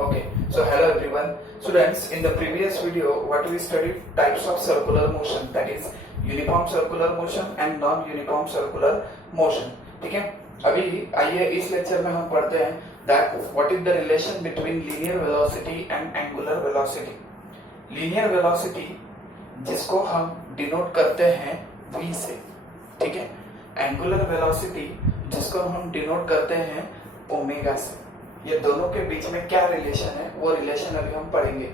Okay, so hello everyone. Students, in the previous video, what we studied types of circular motion, that is uniform circular motion and non-uniform circular motion. ठीक है, अभी आइए इस lecture में हम पढ़ते हैं that what is the relation between linear velocity and angular velocity. Linear velocity जिसको हम डिनोट करते हैं v से, ठीक है, एंगुलर वेलोसिटी जिसको हम डिनोट करते हैं ओमेगा से. ये दोनों के बीच में क्या रिलेशन है वो रिलेशन अभी हम पढ़ेंगे.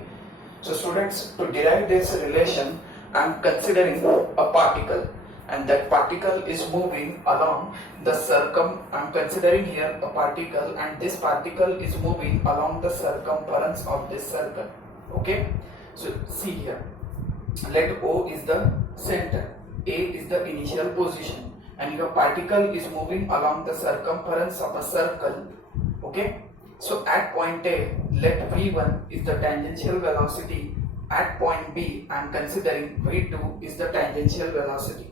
So students, to derive this relation I am considering a particle and that particle is moving along the I'm considering here a particle and this particle is moving along the circumference of this circle. Okay, so see here, let O is the center, A is the initial position and your particle is moving along the circumference of a circle. Okay, so at point A, let V1 is the tangential velocity. At point B, I am considering V2 is the tangential velocity.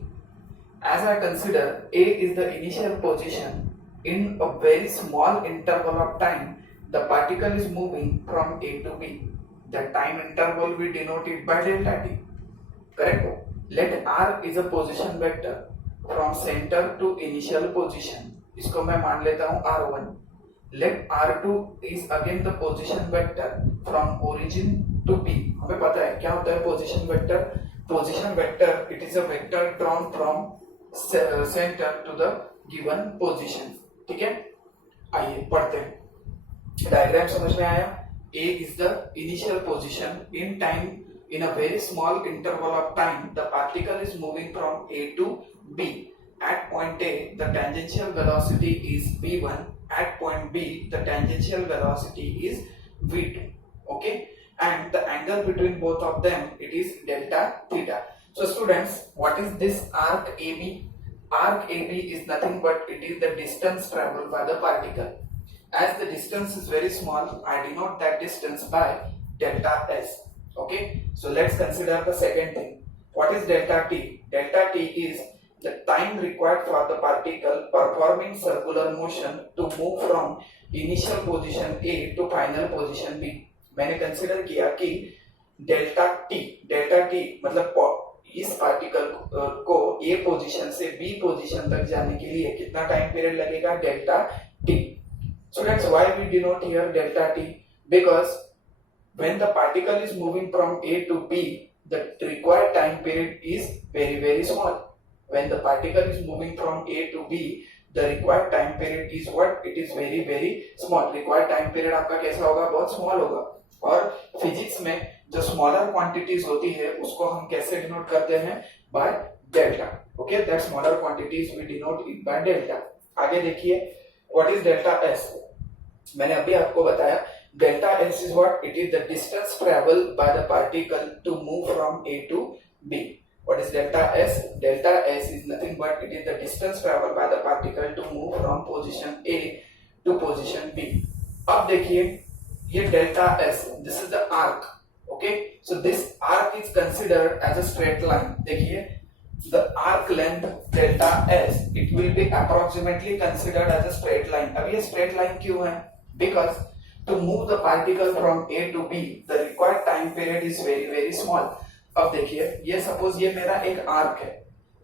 As I consider A is the initial position, in a very small interval of time, the particle is moving from A to B. The time interval we denote it by delta t. Correct? Let R is a position vector from center to initial position. इसको मैं मान लेता हूँ R1. Let R2 is again the position vector from origin to B. हमें पता है क्या होता है position vector. Position vector, it is a vector drawn from center to the given position. ठीक है, आइए पढ़ते हैं. डायग्राम समझ में आया? A is the initial position in time. In a very small interval of time, the particle is moving from A to B. At point A, the tangential velocity is V1. At point B, the tangential velocity is V2. Okay, and the angle between both of them, it is delta theta. So students, what is this arc AB? Arc AB is nothing but it is the distance traveled by the particle. As the distance is very small, I denote that distance by delta S. Okay, so let's consider the second thing. What is delta T? Delta T is the time required for the particle performing circular motion to move from initial position A to final position B. मैंने consider किया कि delta T मतलब इस particle को A position से B position तक जाने के लिए कितना टाइम पीरियड लगेगा? Delta T. Students, why we denote here delta T? Because when the particle is moving from A to B, the required time period is very very small. When the particle is moving from A to B, the required time period is what? It is very very small. required time period आपका कैसा होगा? बहुत small होगा. और physics में जो smaller quantities होती है उसको हम कैसे डिनोट करते हैं? By delta. Okay, that smaller quantities we denote it by delta. आगे देखिए, व्हाट इज डेल्टा एस? मैंने अभी आपको बताया delta S is what? It is the distance travel by the particle to move from A to B. What is delta S? Delta S is nothing but it is the distance traveled by the particle to move from position A to position B. अब देखिए ये delta S, this is the arc. Okay, so this arc is considered as a straight line. देखिए the arc length delta S, it will be approximately considered as a straight line. अब ये straight line क्यों है? Because to move the particle from A to B, the required time period is very very small. अब देखिए, ये suppose ये मेरा एक आर्क है.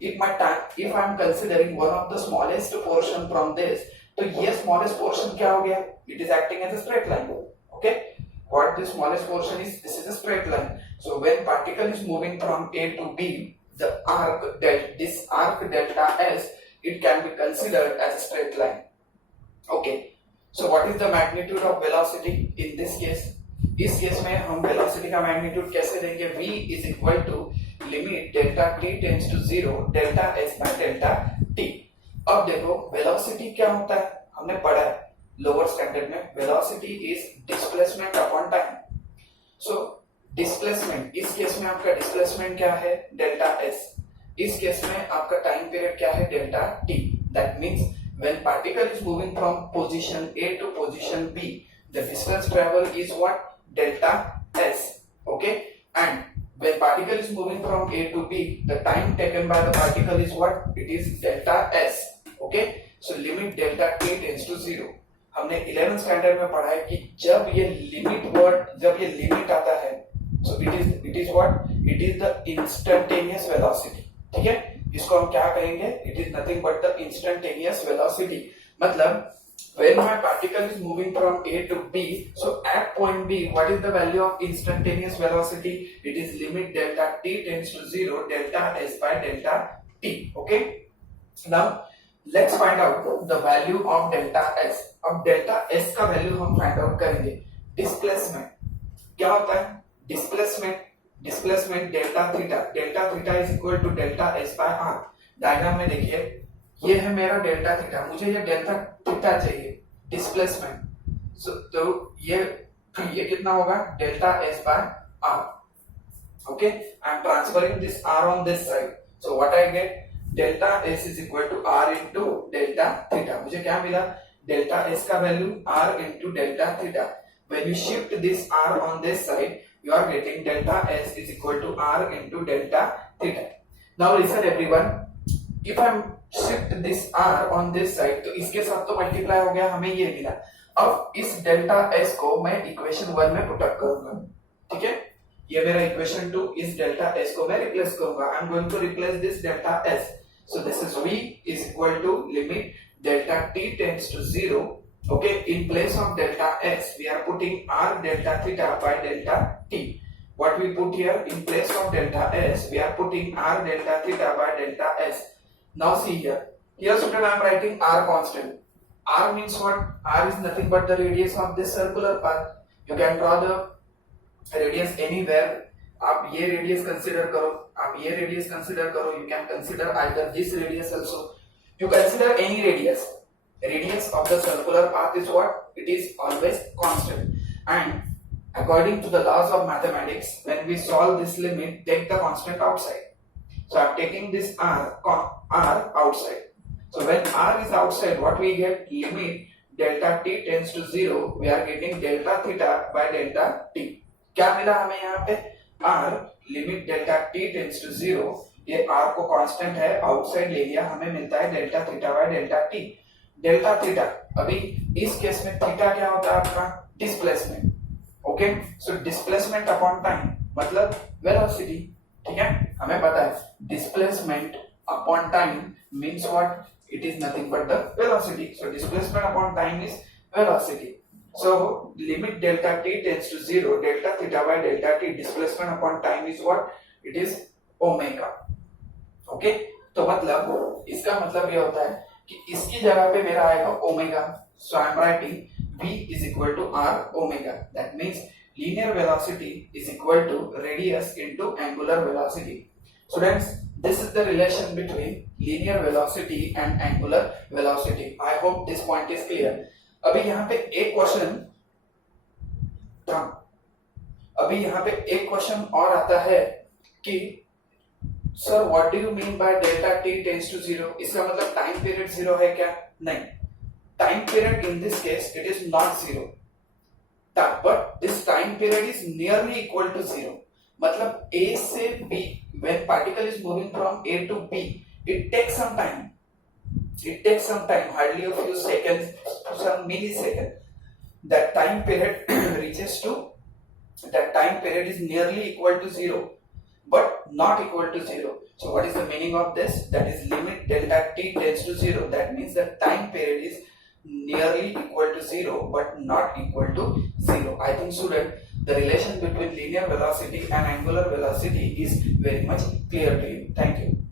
if I am considering one of the smallest portion from this, तो ये smallest portion क्या हो गया? It is acting as a straight line. Okay, what the smallest portion is? This is a straight line. So when particle is moving from A to B, this arc delta S, it can be considered as a straight line. Okay, so what is the magnitude of velocity in this case? इस case में हम velocity का magnitude कैसे देंगे? v is equal to limit delta t tends to 0 delta s by delta t. अब देखो velocity क्या होता है, हमने पढ़ा है लोअर स्टैंडर्ड में. Velocity is displacement upon time. So displacement, इस केस में आपका डिस्प्लेसमेंट क्या है? Delta s. इस केस में आपका टाइम पीरियड क्या है? Delta t. That means when particle is moving from position A to position B, the distance travel is what? Delta S. Okay, and when particle is moving from A to B, the time taken by the particle is what? It is delta S. Okay, so limit delta t tends to 0. हमने 11th standard में पढ़ा है कि जब ये limit आता है, so it is what, it is the instantaneous velocity. ठीक है, इसको हम क्या कहेंगे, it is nothing but the instantaneous velocity. मतलब when my particle is moving from A to B, so at point B, what is the value of instantaneous velocity? It is limit delta t tends to 0 delta s by delta t. Okay, now let's find out the value of delta s. अब delta s का value हम find out करेंगे। Displacement क्या होता है, displacement delta theta is equal to delta S by R. Diagram में देखिए, ये है मेरा डेल्टा थीटा, मुझे ये डेल्टा थीटा चाहिए डिस्प्लेसमेंट। तो ये कितना होगा, delta S by R. Okay, I am transferring this R on this side, so what I get, delta S is equal to R into delta theta. मुझे क्या मिला, डेल्टा एस का value R into delta theta. When you shift this R on this side, you are getting delta s is equal to r into delta theta. Now listen everyone, if I shift this r on this side, तो इसके साथ तो multiply हो गया, हमें ये मिला। अब इस डेल्टा s को मैं इक्वेशन 1 में पुट अप करूंगा। ठीक है, ये मेरा इक्वेशन 2, इस डेल्टा s को मैं रिप्लेस करूंगा। I am going to replace this delta s, so this is v is equal to limit delta t tends to 0. Okay, in place of delta s, we are putting r delta theta by delta t. What we put here, in place of delta s, we are putting r delta theta by delta s. Now see here. Here student, I am writing r constant. R means what? R is nothing but the radius of this circular path. You can draw the radius anywhere. आप ये radius consider करो, आप ये radius consider करो. You can consider either this radius also. You consider any radius. Radius of the circular path is what? It is always constant. And according to the laws of mathematics, when we solve this limit, take the constant outside. So I am taking this r outside. So when r is outside, what we get? Limit delta t tends to 0. We are getting delta theta by delta t. क्या मिला हमें यहाँ पे? r limit delta t tends to 0. ये r को constant है, outside ले लिया, हमें मिलता है delta theta by delta T. Delta theta, अभी इस केस में थीटा क्या होता है आपका, displacement. Okay, so displacement upon time मतलब वेलोसिटी। ठीक है, हमें पता है displacement upon time means what, it is nothing but the velocity. So displacement upon time is velocity. So limit delta t tends to 0 delta theta by delta t, displacement upon time is what, it is omega. Okay, तो मतलब इसका मतलब ये होता है कि इसकी जगह पे मेरा आएगा omega. So I am writing v is equal to r omega. That means linear velocity is equal to radius into angular velocity. Students, this is the relation between linear velocity and angular velocity. I hope this point is clear. अभी यहाँ पे एक question और आता है कि sir what do you mean by delta t tends to 0? इसका मतलब टाइम पीरियड 0 है क्या? नहीं, time period in this case it is not 0, but this time period is nearly equal to 0। मतलब a से b, when particle is moving from A to B, it takes some time, hardly a few seconds, some milliseconds. That time period is nearly equal to 0. But not equal to 0. So what is the meaning of this? That is limit delta t tends to 0. That means the time period is nearly equal to 0 but not equal to 0. I think student, the relation between linear velocity and angular velocity is very much clear to you. Thank you.